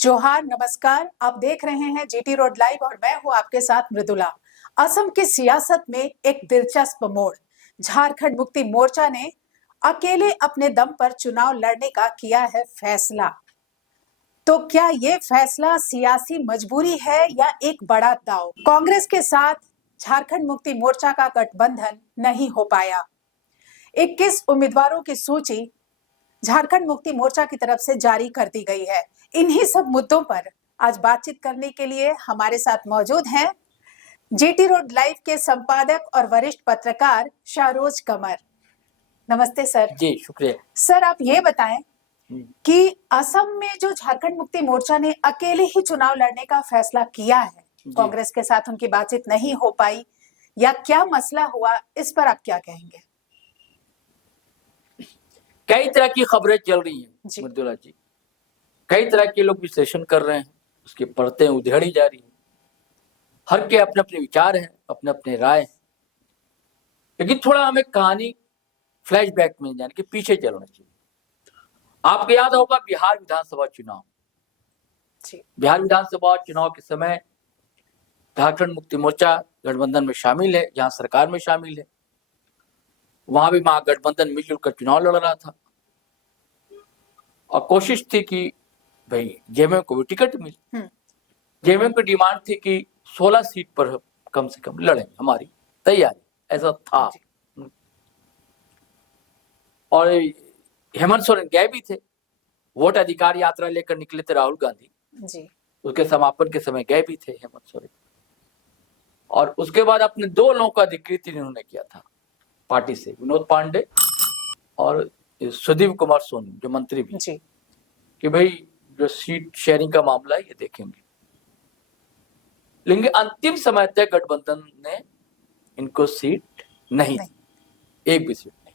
जोहार, नमस्कार। आप देख रहे हैं जीटी रोड लाइव और मैं हूं आपके साथ मृदुला। असम की सियासत में एक दिलचस्प मोड़। झारखंड मुक्ति मोर्चा ने अकेले अपने दम पर चुनाव लड़ने का किया है फैसला। तो क्या ये फैसला सियासी मजबूरी है या एक बड़ा दांव? कांग्रेस के साथ झारखंड मुक्ति मोर्चा का गठबंधन नहीं हो पाया। 21 उम्मीदवारों की सूची झारखंड मुक्ति मोर्चा की तरफ से जारी कर दी गई है। इन्हीं सब मुद्दों पर आज बातचीत करने के लिए हमारे साथ मौजूद हैं जीटी रोड लाइव के संपादक और वरिष्ठ पत्रकार शाहरोज कमर। नमस्ते सर। जी शुक्रिया। सर, आप ये बताएं कि असम में जो झारखंड मुक्ति मोर्चा ने अकेले ही चुनाव लड़ने का फैसला किया है, कांग्रेस के साथ उनकी बातचीत नहीं हो पाई या क्या मसला हुआ, इस पर आप क्या कहेंगे? कई तरह की खबरें चल रही हैं मृदुला जी, कई तरह के लोग विश्लेषण कर रहे हैं, उसकी परतें उधेड़ी जा रही हैं। हर के अपने अपने विचार हैं, अपने अपने राय हैं, लेकिन थोड़ा हमें कहानी फ्लैशबैक में जाने के पीछे चलना चाहिए। आपको याद होगा बिहार विधानसभा चुनाव, बिहार विधानसभा चुनाव के समय झारखंड मुक्ति मोर्चा गठबंधन में शामिल है, जहां सरकार में शामिल है, वहां भी महागठबंधन मिलजुल कर चुनाव लड़ रहा था और कोशिश थी कि भाई जेएमएम को भी टिकट मिले। जेएमएम की डिमांड थी कि 16 सीट पर कम से कम लड़ें, हमारी तैयारी ऐसा था। और हेमंत सोरेन गए भी थे, वोट अधिकार यात्रा लेकर निकले थे राहुल गांधी जी, उसके समापन के समय गए भी थे हेमंत सोरेन। और उसके बाद अपने 2 लोगों का अधिकृत इन्होंने किया था पार्टी से, विनोद पांडे और सुदीप कुमार सोनी जो मंत्री भी जी, कि भाई जो सीट शेयरिंग का मामला है ये देखेंगे। लेकिन अंतिम समय तक गठबंधन ने इनको सीट नहीं दी, एक भी सीट नहीं।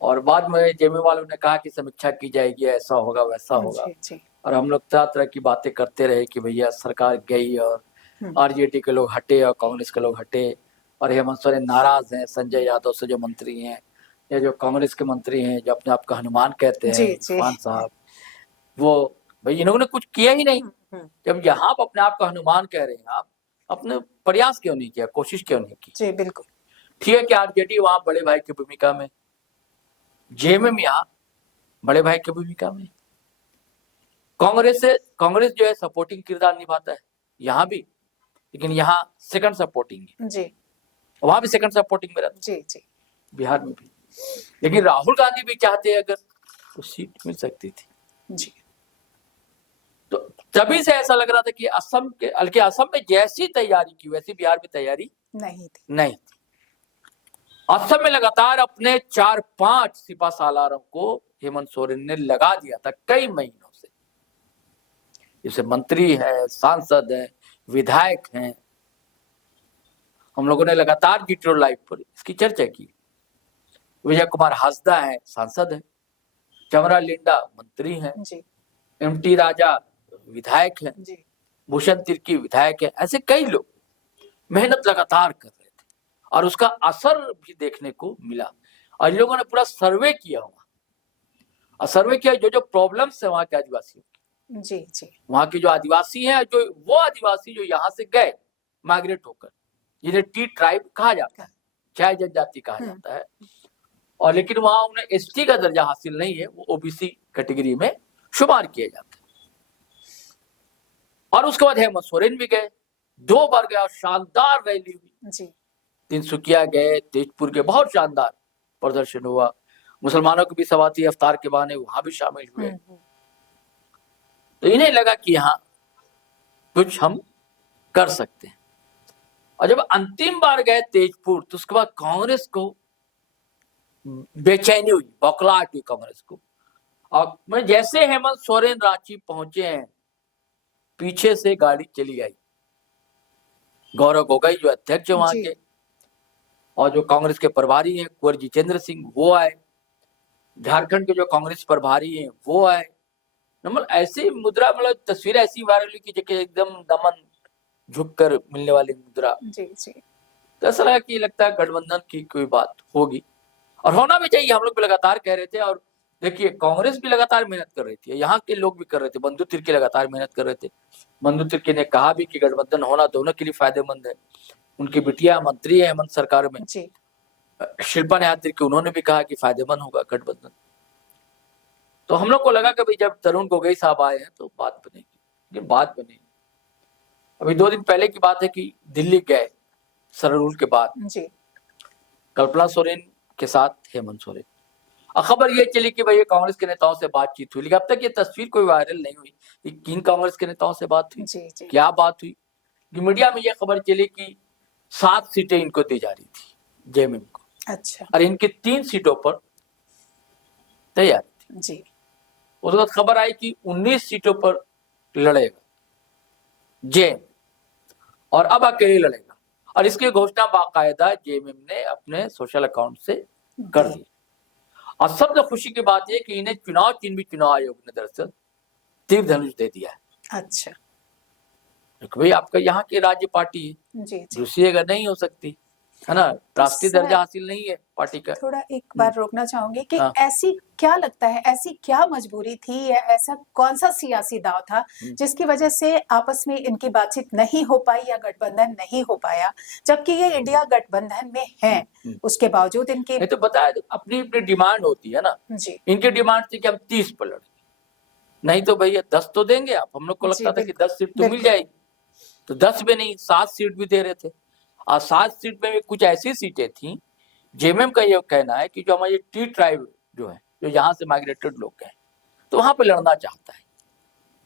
और बाद में जेएमएम वालों ने कहा कि समीक्षा की जाएगी, ऐसा होगा वैसा होगा जी। और हम लोग तरह तरह की बातें करते रहे कि भैया सरकार गई और आरजेडी के लोग हटे और कांग्रेस के लोग हटे और हेमंत सोरेन नाराज हैं संजय यादव से जो मंत्री हैं या जो कांग्रेस के मंत्री हैं जो अपने आप का हनुमान कहते हैं इरफान साहब, वो भाई इन्होंने कुछ किया ही नहीं। जब यहाँ आप अपने आप का हनुमान कह रहे हैं, आप अपने प्रयास क्यों नहीं किया, कोशिश क्यों नहीं की? जी बिल्कुल ठीक है कि आरजेडी वहां बड़े भाई की भूमिका में, जेएमएम यहाँ बड़े भाई की भूमिका में, कांग्रेस जो है सपोर्टिंग किरदार निभाता है यहाँ भी, लेकिन यहाँ सेकंड सपोर्टिंग है जी, वहां भी सेकंड सपोर्टिंग में रहता जी जी, बिहार में भी। लेकिन राहुल गांधी भी चाहते अगर तो सीट मिल सकती थी जी। तो तभी से ऐसा लग रहा था कि असम में जैसी तैयारी की वैसी बिहार में तैयारी नहीं थी। असम में लगातार अपने 4-5 सिपा सालारों को हेमंत सोरेन ने लगा दिया था कई महीनों से, जैसे मंत्री है, सांसद है, विधायक हैं। हम लोगों ने लगातार जीटी रोड लाइव पर इसकी चर्चा की। विजय कुमार हांसदा है, सांसद है, चमरा लिंडा मंत्री हैं, एमटी राजा विधायक हैं, भूषण तिर्की विधायक है, ऐसे कई लोग मेहनत लगातार कर रहे थे और उसका असर भी देखने को मिला। और इन लोगों ने पूरा सर्वे किया हुआ और सर्वे किया जो प्रॉब्लम्स है वहां के आदिवासियों की जी जी, वहां के जो आदिवासी हैं, जो वो आदिवासी जो यहाँ से गए माइग्रेट होकर, जिन्हें टी ट्राइब कहा जाता है, चाहे जनजाति कहा जाता है, और लेकिन वहां उन्हें एसटी का दर्जा हासिल नहीं है, वो ओबीसी कैटेगरी में शुमार किए जाते हैं। और उसके बाद हेमंत सोरेन भी गए, 2 बार गए और शानदार रैली हुई जी, तिनसुकिया गए, तेजपुर के बहुत शानदार प्रदर्शन हुआ, मुसलमानों की भी सभा थी इफ्तार के बहाने, वहां भी शामिल हुए। तो इन्हें लगा कि यहाँ कुछ हम कर सकते हैं। और जब अंतिम बार गए तेजपुर तो उसके बाद कांग्रेस को बेचैनी हुई, बौखलाहट हुई कांग्रेस को। और मैं जैसे हेमंत सोरेन रांची पहुंचे हैं, पीछे से गाड़ी चली आई, गौरव गोगोई जो अध्यक्ष है वहां के और जो कांग्रेस के प्रभारी हैं कुंवर जितेंद्र सिंह वो आए, झारखंड के जो कांग्रेस प्रभारी हैं वो आए। मतलब ऐसी मुद्रा, मतलब तस्वीर ऐसी वायरल हुई कि एकदम दमन झुककर मिलने वाली मुद्रा जी जी। तो ऐसा लगा कि लगता है गठबंधन की कोई बात होगी और होना भी चाहिए। हम लोग भी लगातार कह रहे थे और देखिए कांग्रेस भी लगातार मेहनत कर रही थी, यहाँ के लोग भी कर रहे थे, बंधु तिर्की लगातार मेहनत कर रहे थे। बंधु तिर्की ने कहा भी कि गठबंधन होना दोनों के लिए फायदेमंद है। उनकी बिटिया मंत्री है हेमंत सरकार में जी। शिल्पा नेहाल तिर्की, उन्होंने भी कहा कि फायदेमंद होगा गठबंधन। तो हम लोग को लगा कि भाई जब तरुण गोगोई साहब आए हैं तो बात बनेगी, लेकिन बात बनी। अभी 2 दिन पहले की बात है कि दिल्ली गए सररूल के बाद जी। कल्पना सोरेन के साथ हेमंत सोरेन, और खबर ये चली कि भाई ये कांग्रेस के नेताओं से बातचीत हुई, लेकिन अब तक ये तस्वीर कोई वायरल नहीं हुई कि किन कांग्रेस के नेताओं से बात हुई, जी, जी। क्या बात हुई। कि मीडिया में ये खबर चली कि 7 सीटें इनको दी जा रही थी जेएमएम को। अच्छा। और इनकी 3 सीटों पर तैयार थी जी। उसके बाद खबर आई कि 19 सीटों पर लड़ेगा जेएम, और अब अकेले लड़ेगा। और इसकी घोषणा बाकायदा जेएमएम ने अपने सोशल अकाउंट से कर दी। और सबसे खुशी की बात यह कि इन्हें चुनाव चिन्ह भी चुनाव आयोग ने दरअसल तीर धनुष दे दिया है। अच्छा। भाई आपका यहाँ की राज्य पार्टी है, जी, जी। दूसरी अगर नहीं हो सकती है ना, राष्ट्रीय दर्जा हासिल नहीं है पार्टी का। थोड़ा एक बार रोकना चाहूंगी कि हाँ। ऐसी क्या लगता है, ऐसी क्या मजबूरी थी या ऐसा कौन सा सियासी दांव था जिसकी वजह से आपस में इनकी बातचीत नहीं हो पाई या गठबंधन नहीं हो पाया, जबकि ये इंडिया गठबंधन में है, उसके बावजूद इनकी नहीं तो बताया, अपनी अपनी डिमांड होती है ना जी। इनकी डिमांड थी कि हम 30 पर लड़ेंगे, नहीं तो भैया 10 तो देंगे आप। हम लोग को लगता था कि 10 सीट तो मिल जाएगी, तो 10 भी नहीं 7 सीट भी दे रहे थे। और 7 सीट में भी कुछ ऐसी सीटें थी, जेएमएम का ये कहना है कि जो हमारे टी ट्राइब जो है, जो यहाँ से माइग्रेटेड लोग हैं, तो वहां पे लड़ना चाहता है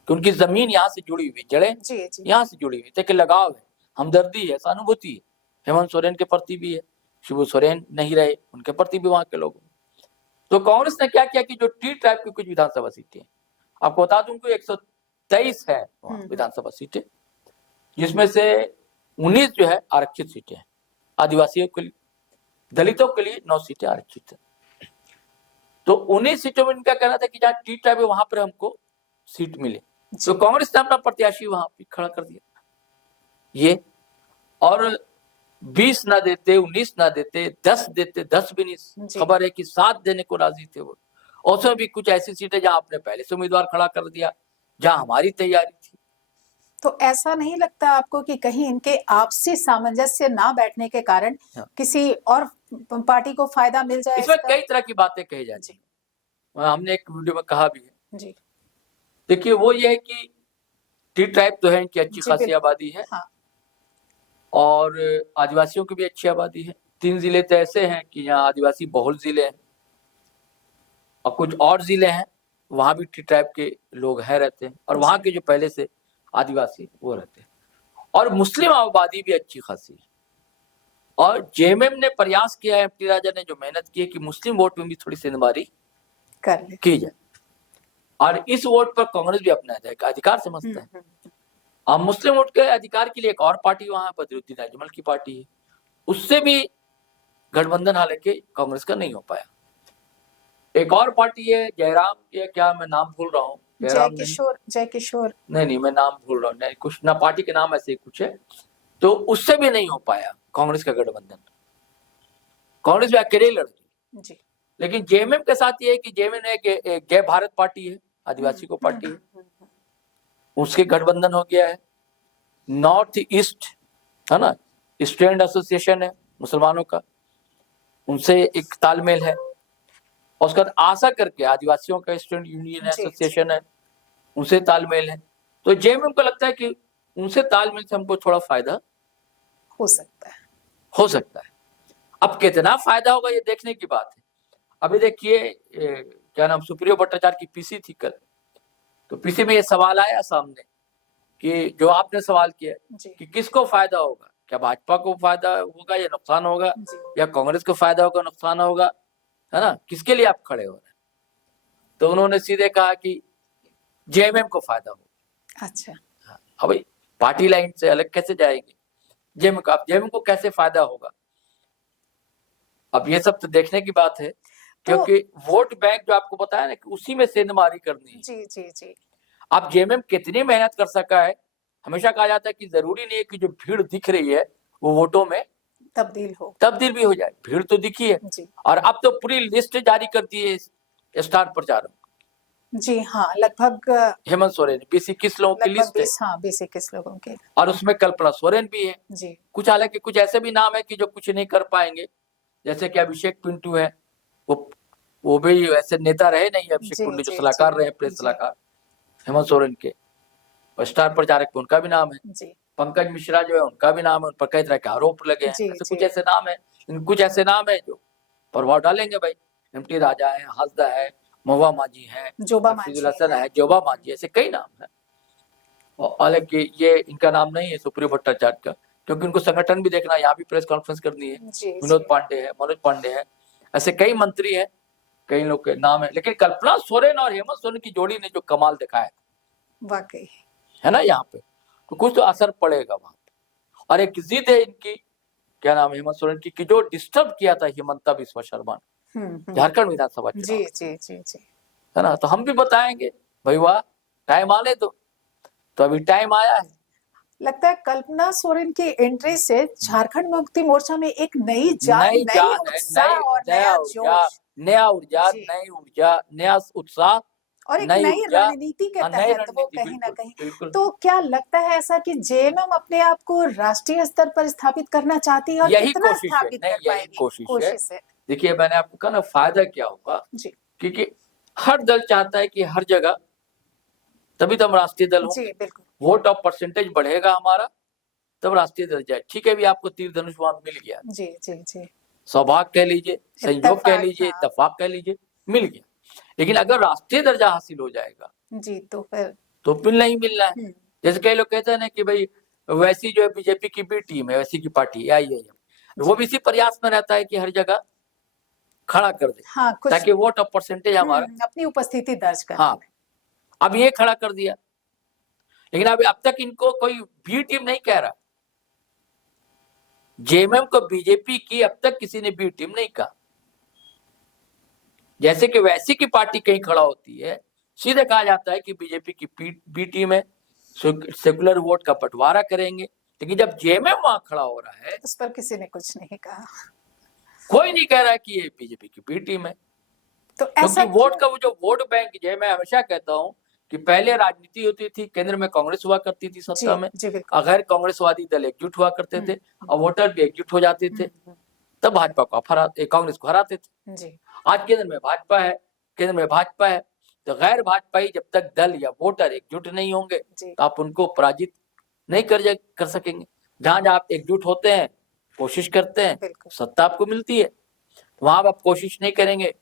कि उनकी जमीन यहाँ से जुड़ी हुई, जड़ें यहाँ से जुड़ी हुई, देखिए लगाव है, हमदर्दी है, सहानुभूति है। हेमंत सोरेन के प्रति भी है, शिबू सोरेन नहीं रहे, उनके प्रति भी वहां के लोग। तो कांग्रेस ने क्या किया कि जो टी ट्राइब की कुछ विधानसभा सीटें, आपको बता दूं कि 123 है विधानसभा सीटें, जिसमें से 19 जो है आरक्षित सीटें हैं। आदिवासियों के लिए, दलितों के लिए 9 सीटें आरक्षित है। तो 19 सीटों में इनका कहना था कि जहाँ टी ट्राइब है वहां पर हमको सीट मिले, तो कांग्रेस ने अपना प्रत्याशी वहां पे खड़ा कर दिया ये, और 20 ना देते, 19 ना देते, 10 देते, 10 भी नहीं, खबर है कि 7 देने को राजी थे वो। उसमें भी कुछ ऐसी सीटें जहां आपने पहले से उम्मीदवार खड़ा कर दिया, जहां हमारी तैयारी थी। तो ऐसा नहीं लगता आपको कि कहीं इनके आपसी सामंजस्य ना बैठने के कारण किसी और पार्टी को फायदा मिल जाए? इसमें कई तरह की बातें कही जाती हैं, हमने एक वीडियो में कहा भी है जी। देखिए वो ये है कि टी ट्राइब तो है, इनकी अच्छी खासी आबादी है, हाँ। और आदिवासियों की भी अच्छी आबादी है। 3 जिले तो ऐसे हैं कि यहाँ आदिवासी बहुल जिले हैं, और कुछ और जिले हैं वहां भी टी ट्राइब के लोग हैं, रहते हैं, और वहां के जो पहले से आदिवासी वो रहते हैं, और मुस्लिम आबादी भी अच्छी खासी है। और जेएमएम ने प्रयास किया है, एमटी राजा ने जो मेहनत की है कि मुस्लिम वोट में भी थोड़ी सेंधमारी की जाए, और इस वोट पर कांग्रेस भी अपना अधिकार समझता है। और मुस्लिम वोट के अधिकार के लिए एक और पार्टी वहां बदरुद्दीन अजमल की पार्टी है, उससे भी गठबंधन हालांकि कांग्रेस का नहीं हो पाया। एक और पार्टी है जयराम, ये क्या मैं नाम भूल रहा हूँ, जय किशोर नहीं मैं नाम भूल रहा हूँ, नहीं कुछ ना पार्टी के नाम ऐसे ही कुछ है, तो उससे भी नहीं हो पाया कांग्रेस का गठबंधन। कांग्रेस भी अकेले लड़ती जी। लेकिन जेएमएम के साथ ये है कि जेएमएम एक जय भारत पार्टी है, आदिवासी को पार्टी है, उसके गठबंधन हो गया है। नॉर्थ ईस्ट है ना, स्टूडेंट एसोसिएशन है मुसलमानों का, उनसे एक तालमेल है। और उसके बाद आशा करके आदिवासियों का स्टूडेंट यूनियन एसोसिएशन है, उनसे तालमेल है। तो जेएमएम को लगता है कि उनसे तालमेल से हमको थोड़ा फायदा हो सकता है। अब कितना फायदा होगा ये देखने की बात है। अभी देखिए क्या नाम, सुप्रियो भट्टाचार्य की पीसी थी कल, तो पीसी में ये सवाल आया सामने कि जो आपने सवाल किया कि किसको फायदा होगा, क्या भाजपा को फायदा होगा या नुकसान होगा, या कांग्रेस को फायदा होगा नुकसान होगा, है ना, किसके लिए आप खड़े हो रहे हैं? तो उन्होंने सीधे कहा कि जेएमएम को फायदा होगा। अच्छा, अब भाई पार्टी लाइन से अलग कैसे जाएंगे, जेएमएम को कैसे फायदा होगा? अब ये सब तो देखने की बात है, क्योंकि वोट बैंक जो आपको बताया ना कि उसी में सेंधमारी करनी है। जी। अब जेएमएम कितनी मेहनत कर सका है, हमेशा कहा जाता है कि जरूरी नहीं है कि जो भीड़ दिख रही है वो वोटों में तब्दील भी हो जाए। भीड़ तो दिखी है, और अब तो पूरी लिस्ट जारी कर दी है स्टार प्रचारक। जी हाँ, लगभग हेमंत सोरेन 20-21 लोगों की लिस्ट है। हाँ 20-21 लोगों के। और उसमें कल्पना सोरेन भी है जी। कुछ, हालांकि कुछ ऐसे भी नाम है कि जो कुछ नहीं कर पाएंगे, जैसे कि अभिषेक पिंटू है, वो भी वैसे नेता रहे नहीं। अभिषेक पिंटू जो सलाहकार रहे, प्रेस सलाहकार हेमंत सोरेन के, और स्टार प्रचारक पे उनका भी नाम है जी। पंकज मिश्रा जो है उनका भी नाम है, उन पर कई तरह के आरोप लगे हैं। ऐसे कुछ ऐसे नाम है, कुछ ऐसे नाम है जो प्रभाव डालेंगे भाई। एमटी राजा है, हासदा है, महुआ माझी है, हफीजुल हसन है, जोबा माझी, ऐसे कई नाम है। और हालांकि ये इनका नाम नहीं है सुप्रियो भट्टाचार्य का, क्योंकि उनको संगठन भी देखना, यहाँ भी प्रेस कॉन्फ्रेंस करनी है। विनोद पांडे है, मनोज पांडे है, ऐसे कई मंत्री है, कई लोग के नाम है। लेकिन कल्पना सोरेन और हेमंत सोरेन की जोड़ी ने जो कमाल दिखाया वाकई है ना यहाँ पे, तो कुछ तो असर पड़ेगा वहां पे। और एक जिद है इनकी, क्या नाम है, हेमंत सोरेन की जो डिस्टर्ब किया था हिमंता बिस्वा शर्मा झारखंड विधानसभा चुनाव, जी है ना। तो हम भी बताएंगे भाई वाह, टाइम आने दो। तो अभी टाइम आया है। लगता है कल्पना सोरेन की एंट्री से झारखंड मुक्ति मोर्चा में एक नई जान, नया जोश, नया ऊर्जा, नई ऊर्जा, नया उत्साह और एक नई रणनीति के तहत वो कहीं ना कहीं। तो क्या लगता है ऐसा कि जेएमएम अपने आप को राष्ट्रीय स्तर पर स्थापित करना चाहती है, और यही कितना कोशिश स्थापित कर पाएगी? यही कोशिश है। देखिए मैंने आपको कहा ना, फायदा क्या होगा जी, क्योंकि हर दल चाहता है कि हर जगह, तभी तो हम राष्ट्रीय दल होंगे। वोट ऑफ परसेंटेज बढ़ेगा हमारा, तब राष्ट्रीय दल जाए। ठीक है, भी आपको तीर धनुष वहां मिल गया जी, सौभाग्य कह लीजिए, संयोग कह लीजिए, इत्तेफाक कह लीजिए, मिल गया। लेकिन अगर राष्ट्रीय दर्जा हासिल हो जाएगा जी, तो फिर नहीं मिलना है। जैसे कई लोग कहते हैं ना कि भाई वैसी जो है बीजेपी की भी टीम है, वैसी की पार्टी आई है, वो भी इसी प्रयास में रहता है कि हर जगह खड़ा कर दे, हाँ, ताकि वोट ऑफ परसेंटेज हमारा अपनी उपस्थिति दर्ज कर। हाँ, अब ये खड़ा कर दिया। लेकिन अब तक इनको कोई बी टीम नहीं कह रहा। जेएमएम को बीजेपी की अब तक किसी ने बी टीम नहीं कहा। जैसे कि वैसी की पार्टी कहीं खड़ा होती है, सीधे कहा जाता है कि बीजेपी की बी टीम है, सेकुलर वोट का बंटवारा करेंगे। लेकिन जब जेएमएम वहां खड़ा हो रहा है, उस पर किसी ने कुछ नहीं कहा। कोई नहीं कह रहा कि ये बीजेपी की बी टीम है। तो क्योंकि वोट का वो जो वोट बैंक जो मैं हमेशा कहता हूं कि पहले राजनीति होती थी, केंद्र में कांग्रेस हुआ करती थी सत्ता में, अगर कांग्रेसवादी दल एकजुट हुआ करते थे और वोटर भी एकजुट हो जाते थे, तब भाजपा को कांग्रेस को हराते थे जी। आज केंद्र में भाजपा है, तो गैर भाजपाई जब तक दल या वोटर एकजुट नहीं होंगे तो आप उनको पराजित नहीं कर सकेंगे। जहां आप एकजुट होते हैं, कोशिश करते हैं, सत्ता आपको मिलती है। वहां आप कोशिश नहीं करेंगे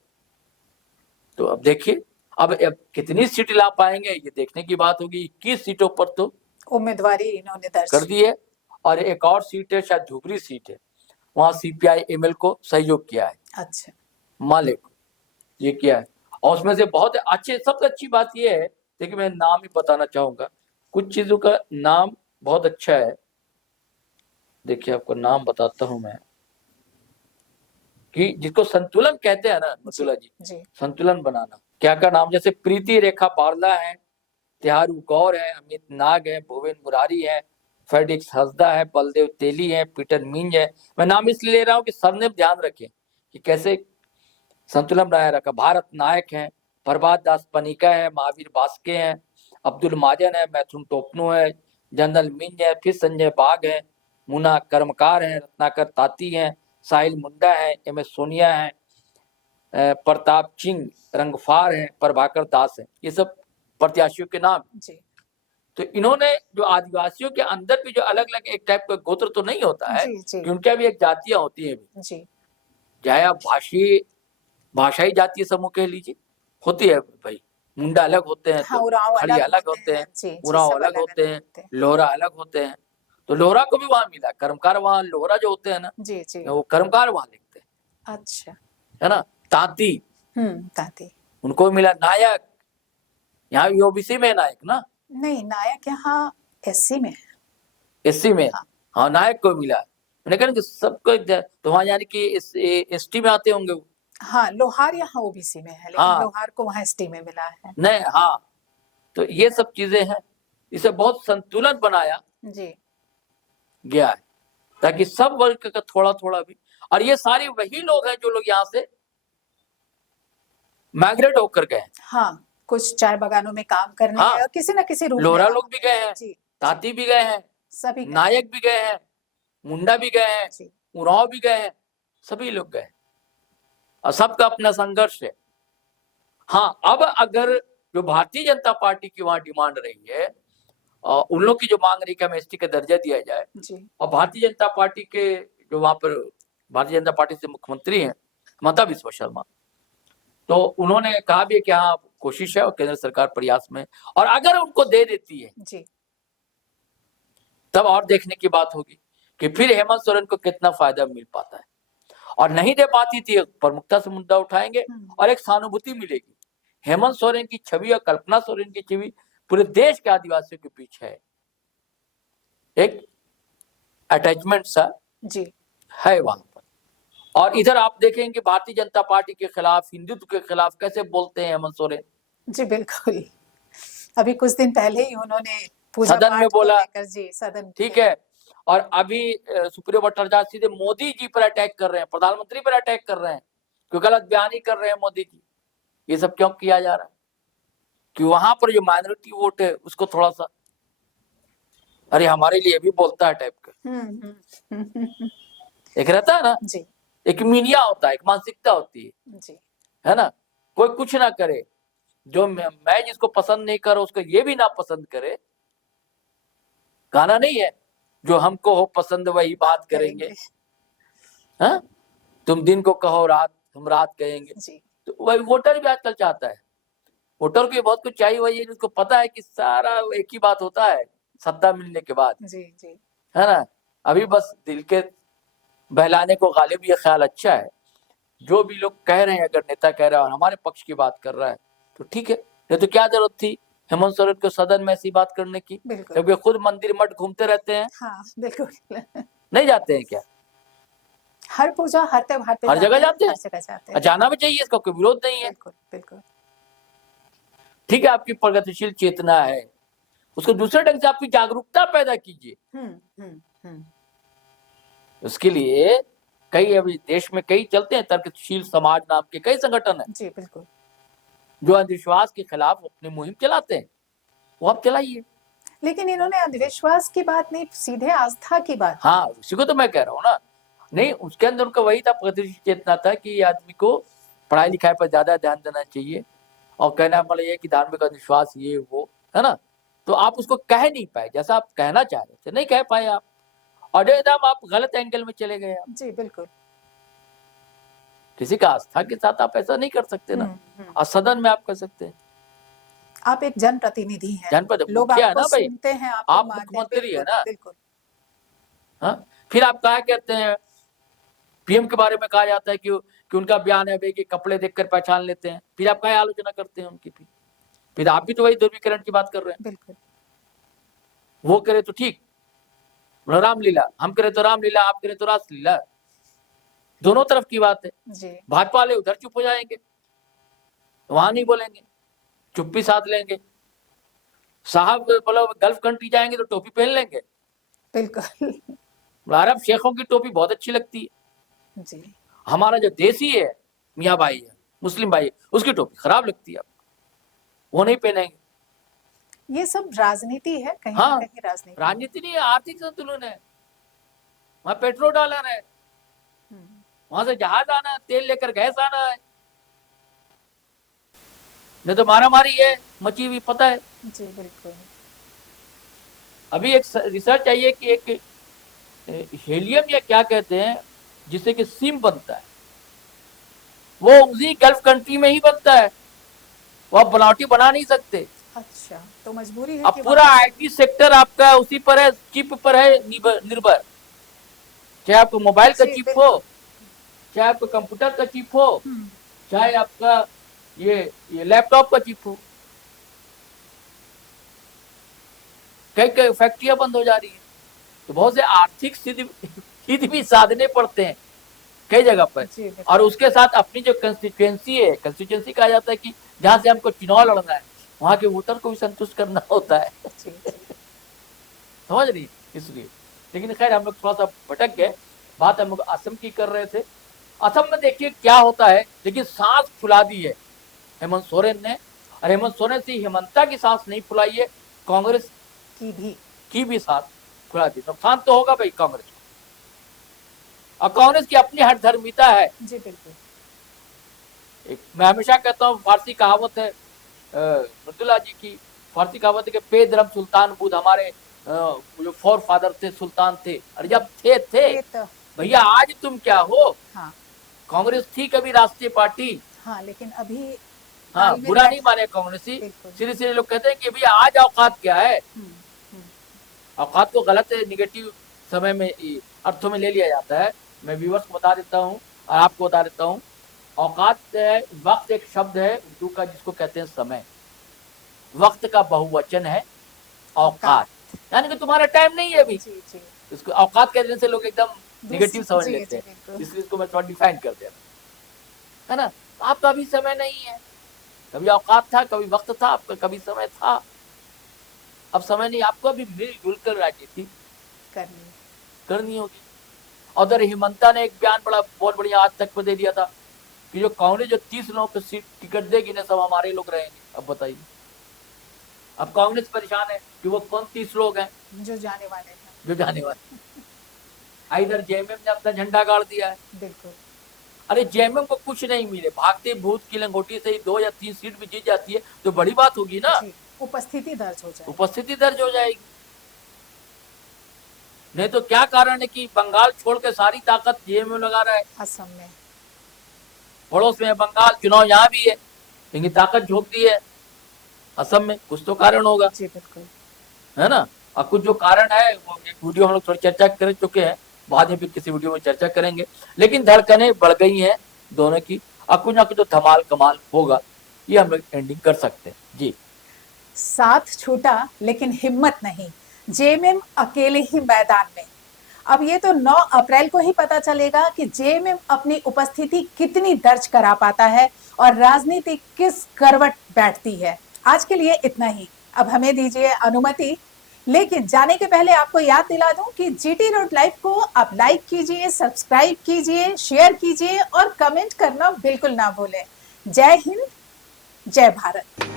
तो अब देखिए अब कितनी सीट ला पाएंगे, ये देखने की बात होगी। 21 सीटों पर तो उम्मीदवारी इन्होंने दर्ज कर दी है, और एक और सीट है, शायद धुबरी सीट है, वहां सीपीआई एमएल को सहयोग किया है। अच्छा, माले को ये किया है, और उसमें से बहुत अच्छे, सबसे अच्छी बात ये है, देखिए मैं नाम ही बताना चाहूंगा, कुछ चीजों का नाम बहुत अच्छा है। देखिए आपको नाम बताता हूं मैं, कि जिसको संतुलन कहते हैं ना मथुला जी, संतुलन बनाना। क्या का नाम, जैसे प्रीति रेखा बारला है, तिहारू गौर है, अमित नाग है, भुवन मुरारी है, फेडिक्स हसदा है, बलदेव तेली है, पीटर मिंज है। मैं नाम इसलिए ले रहा हूँ कि सबने ध्यान रखें कि कैसे संतुलन बनाया रखा। भारत नायक है, प्रभात दास पनिका है, महावीर बास्के हैं, अब्दुल महाजन है, मैथुन टोपनो है, जनरल मिंज है, फिर संजय बाग है, मुना कर्मकार है, रत्नाकर ताती है, साहिल मुंडा है, एम.एस. सोनिया है, प्रताप सिंह रंगफार है, प्रभाकर दास है। ये सब प्रत्याशियों के नाम जी। तो इन्होंने जो आदिवासियों के अंदर भी जो अलग अलग एक टाइप का गोत्र तो नहीं होता है कि उनके भी एक जातियां होती है जी। चाहे आप भाषाई जातीय समूह कह लीजिए, होती है भाई। मुंडा अलग होते हैं, खड़िया अलग होते हैं, उरांव अलग होते हैं, लोहरा अलग होते हैं। तो लोहरा को भी वहां मिला, कर्मकार वहां लोहरा जो होते हैं ना जी, वो कर्मकार वहां लिखते हैं। अच्छा, है ना। तांती उनको मिला। नायक यहाँ ओबीसी में नायक ना, नहीं नायक यहाँ एससी में है, एससी में हाँ नायक को मिला। मैंने कहा कि सबको, तो वहां यानी कि एसटी में आते होंगे वो। हाँ, लोहार यहाँ ओबीसी में है, लेकिन लोहार को वहां एसटी में मिला है। नहीं हाँ, तो ये सब चीजें हैं, इसे बहुत संतुलन बनाया जी गया है, ताकि सब वर्ग का थोड़ा थोड़ा भी। और ये सारे वही लोग हैं जो लोग यहाँ से माइग्रेट होकर गए। हाँ, कुछ चाय बागानों में काम करने हाँ, और किसी न किसी रूप में लोहरा वहाँ लोग भी गए हैं, जी, तांती भी गए हैं, सभी गए। नायक भी गए हैं, मुंडा भी गए हैं, जी, उरांव भी गए हैं, सभी लोग गए और सबका अपना संघर्ष है। हाँ, अब अगर जो भारतीय जनता पार्टी की वहां डिमांड रही है उन लोग की जो मांग रही है कि हमें एसटी का दर्जा दिया जाए जी, और भारतीय जनता पार्टी के जो वहां पर भारतीय जनता पार्टी से मुख्यमंत्री हैं हिमंता बिस्वा शर्मा, तो उन्होंने कहा भी है कि हाँ कोशिश है और केंद्र सरकार प्रयास में, और अगर उनको दे देती है जी, तब और देखने की बात होगी कि फिर हेमंत सोरेन को कितना फायदा मिल पाता है, और नहीं दे पाती थी प्रमुखता से मुद्दा उठाएंगे और एक सहानुभूति मिलेगी। हेमंत सोरेन की छवि और कल्पना सोरेन की छवि पूरे देश के आदिवासियों के बीच है, एक अटैचमेंट सा जी, है वहां पर। और इधर आप देखेंगे भारतीय जनता पार्टी के खिलाफ, हिंदुत्व के खिलाफ कैसे बोलते हैं हेमंत सोरेन। जी, बिल्कुल। अभी कुछ दिन पहले ही उन्होंने पूजा सदन में पाठ को बोला, लेकर जी सदन ठीक है, और अभी सुप्रियो भट्टाचार्य सीधे मोदी जी पर अटैक कर रहे हैं, प्रधानमंत्री पर अटैक कर रहे हैं कि गलत बयानी कर रहे हैं मोदी की। ये सब क्यों किया जा रहा है? कि वहां पर जो माइनॉरिटी वोट है उसको थोड़ा सा, अरे हमारे लिए भी बोलता है टाइप का एक रहता है ना जी, एक मीडिया होता है, एक मानसिकता होती जी, है ना। कोई कुछ ना करे, जो मैं जिसको पसंद नहीं कर उसको ये भी ना पसंद करे, गाना नहीं है जो हमको हो पसंद वही बात करेंगे, हाँ? तुम दिन को कहो रात हम रात कहेंगे। जी, तो वही वोटर भी आजकल चाहता है, वोटर को बहुत कुछ चाहिए, वही है जिसको पता है कि सारा एक ही बात होता है सत्ता मिलने के बाद, जी, जी, है ना। अभी बस दिल के बहलाने को गालिब ये ख्याल अच्छा है, जो भी लोग कह रहे हैं अगर नेता कह रहा है और हमारे पक्ष की बात कर रहा है तो ठीक है, नहीं तो क्या जरूरत थी हेमंत सोरेन को सदन में ऐसी बात करने की, जबकि खुद मंदिर मठ घूमते रहते हैं। हाँ, बिल्कुल नहीं जाते हैं क्या? हर पूजा हर त्योहार पे हर जगह जाते हैं, हर जगह जाते हैं। जाना भी चाहिए, इसका कोई विरोध नहीं है। बिल्कुल, बिल्कुल, ठीक है, आपकी प्रगतिशील चेतना है, उसको दूसरे ढंग से आपकी जागरूकता पैदा कीजिए। उसके लिए कई अभी देश में कई चलते हैं, तर्कशील समाज नाम के कई संगठन है जी, बिल्कुल, जो अंधविश्वास के खिलाफ अपनी मुहिम चलाते हैं, वो आप चलाइए। लेकिन इन्होंने अंधविश्वास की बात नहीं, सीधे आस्था की बात। हाँ, उसी को तो मैं कह रहा हूँ ना। नहीं, उसके अंदर उनका वही था, प्रगतिशील चेतना था कि आदमी को पढ़ाई लिखाई पर ज्यादा ध्यान देना चाहिए, और कहना मतलब ये कि धार्मिक अंधविश्वास ये वो, है ना। तो आप उसको कह नहीं पाए जैसा आप कहना चाह रहे थे, नहीं कह पाए आप, और एकदम आप गलत एंगल में चले गए। जी, बिल्कुल, किसी का आस्था के साथ आप ऐसा नहीं कर सकते ना, और सदन में आप कर सकते हैं। आप एक जनप्रतिनिधि हैं, जनप्रतिनिधि लोग मुखिया है आपको ना भाई, सुनते हैं, आप मुख्यमंत्री है ना। बिल्कुल, हाँ, फिर आप क्या कहते हैं, पीएम के बारे में कहा जाता है कि उनका बयान है भाई कि कपड़े देखकर पहचान लेते हैं, फिर आप क्या आलोचना करते हैं उनकी, फिर आप भी तो वही ध्रुवीकरण की बात कर रहे हैं। बिल्कुल, वो करे तो ठीक, रामलीला, हम करे तो रामलीला, आप करे तो रासलीला, दोनों तरफ की बात है। भाजपा वाले उधर चुप हो जाएंगे, वहां नहीं बोलेंगे, चुप्पी साध लेंगे। साहब मतलब गल्फ कंट्री जाएंगे तो टोपी पहन लेंगे, बिल्कुल अरब शेखों की टोपी बहुत अच्छी लगती है जी। हमारा जो देसी है मियाँ भाई है, मुस्लिम भाई है, उसकी टोपी खराब लगती है, वो नहीं पहनेंगे। ये सब राजनीति है, कहीं हाँ, ना कहीं राजनीति नहीं है, आर्थिक संतुलन है। वहां पेट्रोल डालना है, वहां से जहाज आना है, तेल लेकर गैस आना है, नहीं तो मारा मारी है मची हुई, पता है जी। बिल्कुल, अभी एक रिसर्च आई है कि एक हीलियम या क्या कहते हैं जिससे कि सिम बनता है, वो उसी गल्फ कंट्री में ही बनता है, वो आप बनावटी बना नहीं सकते। अच्छा, तो मजबूरी है अब पूरा आईटी सेक्टर आपका उसी पर है, चिप पर है निर्भर, चाहे आपको मोबाइल का चिप हो, चाहे आपको कंप्यूटर का चिप हो, चाहे आपका ये लैपटॉप का चिप हो। कई कई फैक्ट्रियां बंद हो जा रही है, तो बहुत से आर्थिक स्थिति भी साधने पड़ते हैं कई जगह पर, और उसके साथ अपनी जो कंस्टिट्यूएंसी है, कंस्टिट्यूएंसी कहा जाता है कि जहां से हमको चुनाव लड़ना है, वहां के वोटर को भी संतुष्ट करना होता है समझ रही, इसलिए। लेकिन खैर हम लोग थोड़ा सा भटक गए, बात हम लोग असम की कर रहे थे। असम में देखिए क्या होता है, लेकिन सांस फुला दी है हेमंत सोरेन ने, और हेमंत सोरेन से हेमंता की सांस नहीं फुलाई है, कांग्रेस की भी सांस फुला दी। नुकसान तो होगा भाई कांग्रेस को, और कांग्रेस की अपनी हठधर्मिता है। जी बिल्कुल। मैं हमेशा कहता हूँ, फारसी कहावत है मृदुला जी की, फारसी कहावत है कि पे धर्म सुल्तान बुद्ध, हमारे जो फोर फादर थे सुल्तान थे, और जब थे भैया आज तुम क्या हो। हाँ। कांग्रेस थी कभी राष्ट्रीय पार्टी, हाँ, लेकिन अभी हाँ बुरा नहीं माने कांग्रेसी, सीधे लोग कहते हैं कि भैया आज औकात क्या है। औकात को गलत निगेटिव समय में अर्थों में ले लिया जाता है। मैं व्यूअर्स को बता देता हूँ और आपको बता देता हूँ, औकात वक्त एक शब्द है उर्दू का जिसको कहते हैं समय, वक्त का बहुवचन है औकात, यानी कि तुम्हारा टाइम नहीं है अभी। इसको औकात कहने से लोग एकदम निगेटिव समझ लेते हैं, इसलिए इसको मैं थोड़ा डिफाइन कर दे रहा, है ना। आपका अभी समय नहीं है, कभी औकात था, कभी वक्त था आपका, कभी समय था, अब समय नहीं। आपको अभी मिलजुल कर राजनीति करनी होगी। उधर हेमंता ने एक बयान बहुत बढ़िया आज तक में दे दिया था कि जो कांग्रेस जो 30 लोगों को सीट टिकट देगी ना, सब हमारे लोग रहेंगे। अब बताइए, अब कांग्रेस परेशान है कि वो कौन 30 लोग हैं जो जाने वाले इधर जेएमएम ने अपना झंडा गाड़ दिया है। बिल्कुल। अरे जेएमएम को कुछ नहीं मिले, भागते भूत की लंगोटी से ही 2 या 3 सीट भी जीत जाती है तो बड़ी बात होगी ना, उपस्थिति दर्ज हो जाएगी। नहीं तो क्या कारण है कि बंगाल छोड़ के सारी ताकत जेएमएम लगा रहा है। असम में, पड़ोस में बंगाल, चुनाव यहाँ भी है, लेकिन ताकत झोंक दी है असम में, कुछ तो कारण होगा। जी बिल्कुल, है ना। और कुछ जो कारण है वो एक वीडियो हम लोग थोड़ी चर्चा कर चुके हैं, बाद में भी किसी वीडियो में चर्चा करेंगे। लेकिन धड़कनें बढ़ गई हैं दोनों की, और कुछ ना कुछ तो धमाल कमाल होगा, ये हम लोग एंडिंग कर सकते हैं। जी, साथ छूटा लेकिन हिम्मत नहीं, जेएमएम अकेले ही मैदान में। अब ये तो 9 अप्रैल को ही पता चलेगा कि जेएमएम अपनी उपस्थिति कितनी दर्ज करा पाता है और राजनीति किस करवट बैठती है। आज के लिए इतना ही, अब हमें दीजिए अनुमति। लेकिन जाने के पहले आपको याद दिला दूं कि जीटी रोड लाइव को आप लाइक कीजिए, सब्सक्राइब कीजिए, शेयर कीजिए और कमेंट करना बिल्कुल ना भूलें। जय हिंद, जय भारत।